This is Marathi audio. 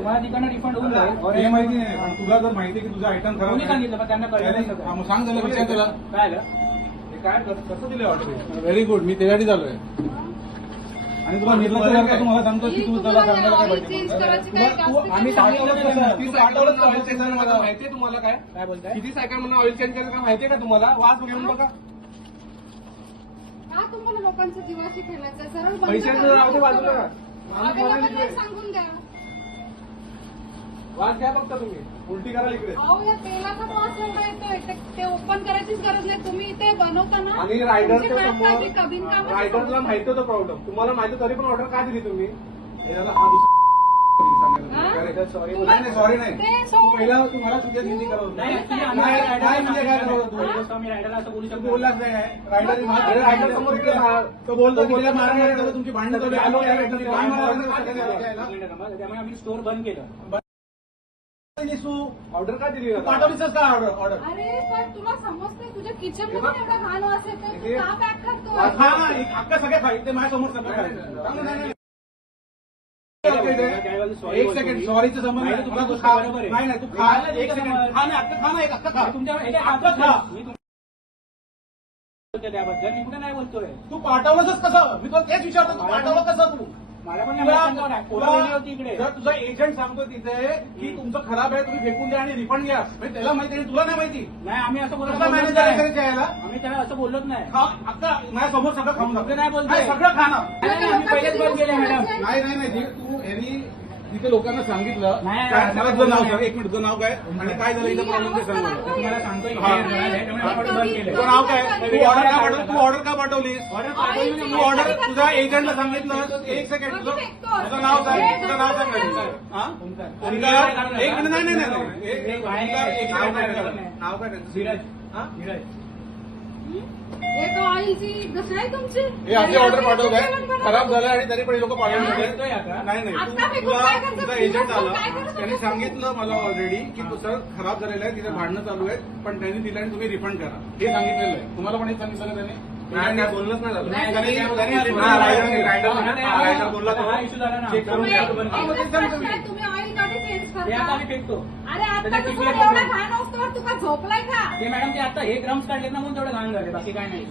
तुम्हाला तिकडनं रिफंड होऊन जाईल. हे माहिती नाही पण तुला जर माहिती आहे की तुझा आयटम खराब कोणी आहे, सांगितलं मग त्यांना कळलं मग सांग त्याला, विचार त्याला काय आलं काय कसं दिलं ऑर्डर. व्हेरी गुड, मी त्यासाठी झालोय. आणि तुला निर्लज्ज काय तुम्हाला सांगतो की तू त्याला सांगायला काय पाहिजे. आम्ही सांगितलं तू पाठवलंच ऑइल चेंज मला माहितीये तुम्हाला काय काय बोलताय? किती सायकल म्हणून ऑइल चेंज करायचं का माहितीये का तुम्हाला? वास घेऊन बघा. का तुम्हाला लोकांच्या जीवाशी खेळायचं? सरळ बंद पैशाचं करा. राहू दे बाजूला. आता लोकांना सांगून द्या. वास घ्या फक्त तुम्ही. उलटी करा इकडे. अहो या तेलाचा वास एवढा येतोय ते ओपन करायचीच गरज नाही. तुम्ही ते बनवताना आणि तुमची रायडरच्या बात समोर काय कबीन का बरं? रायडरला माहिती होतं प्रॉब्लेम. तुम्हाला माहिती तरी पण ऑर्डर का दिली तुम्ही? हे झालं हा दुसरा हा? सांगायला. सॉरी. तुम्हाला- नाही सॉरी नाही, ते तू पहिला तुम्हाला तुझ्या दिंडी करत होता. नाही actually आम्ही नाही, रायडरला नाही, म्हणजे काय करत होता सांगितलं. तू? आम्ही रायडरला असं बोलू तू शकतो. बोललाच नाही आहे. रायडर अरे रायडर समोर इकडे तो बोलतो की तिला मारायला येतं, तुमची भांडणं चालू आहे. आलो या रायडरने, काय मारायला काय येतं? केलं? त्यामुळे आम्ही स्टोर बंद केलं. तू ऑर्डर का दिली आता? पाठवलीच का ऑर्डर? अरे पण तुला समजतंय तुझ्या किचन मध्ये एवढा घाण वास येतोय हे- तू का पॅक करतो? अख्खा सगळ्या खाई ते माझ्यासमोर सगळं खायचं. एक सेकंड, सॉरीचा संबंध नाही, नाही. तुमची गोष्ट खा. बरोबर आहे. नाही नाही, तू खा. एक सेकंड, खा ना, अख्खं खा ना, एक अख्खं खा. तुमच्या अख्खं खा. त्याबद्दल मी कुठे नाही बोलतोय. तू पाठवलंच कसं? मी तुला तेच विचारतो, तू पाठवलं कसं तू? मला पण नाही फोटो गेली होती इकडे. जर तुझा एजंट सांगतो तिथे की तुमचं खराब आहे, तुम्ही फेकून द्या आणि रिफंड घ्या, म्हणजे त्याला माहिती आहे, तुला नाही माहिती. नाही आम्ही असं कसं बोलत मॅनेजर नाही. करायचं यायला? आम्ही त्याला असं बोललोच नाही. अख्खा माझ्यासमोर सगळं खाऊन ते नाही बोलतोय. नाही, सगळं खा ना. नाही, आम्ही पहिलेच बंद केले मॅडम. नाही नाही नाही, तू यांनी तिथे लोकांना सांगितलं. नाही, काय- मला तुझं नाव नाही. सांग, एक मिनिट, तुझं नाव काय आणि काय झालं इथं प्रॉब्लेम ते सांग मला. तुम्हाला सांगतोय हा. त्यामुळे आपण बंद केलं. तुझं नाव काय? तू ऑर्डर का पाठवलीस? ऑर्डर पाठवली ना. तू ऑर्डर तुझ्या एजंटला सांगितलं. एक सेकंड, तुझं नाव सांग, तुझं नाव सांग. हा? ओंकार, एक मिनिट, नाही नाही नाही, एक सेकंड. नाव काय त्यांचं? धीरज. हा? धीरज. एक ऑइलची दुसरी आहे तुमची हे आपली ऑर्डर पाठवलंय, खराब झालं आणि तरी पण लोक पाठवून हा, देतात. येतोय आता. नाही नाही, आता तू- फेकून तुला काय करायचं? तुझा एजंट आला, काय करायचं? त्यांनी सांगितलं मला ऑलरेडी की सर खराब झालेलं आहे, तिथे भांडणं चालू आहेत, पण त्यांनी दिलं आणि तुम्ही रिफंड करा, हे सांगितलेलं आहे. तुम्हाला पण हे सांगितलं का त्यांनी? नाही, काय बोललंच नाही झालं. नाही, त्यांनी- त्यांनी- हा, रायडर बोलला तो. हा इश्यू झाला ना. चेक करून तुम्ही घ्या. एकच प्रश्न आहे, तुम्ही ऑइल कधी चेंज ते आता करता? आम्ही फेकतो. अरे आता त्याच्या कसं किती एवढा घाण असतो तू का झोपलाय का? ते मॅडम ते आता हे ग्राम्स काढलेत ना म्हणून तेवढं घाण झाले, बाकी काय नाही.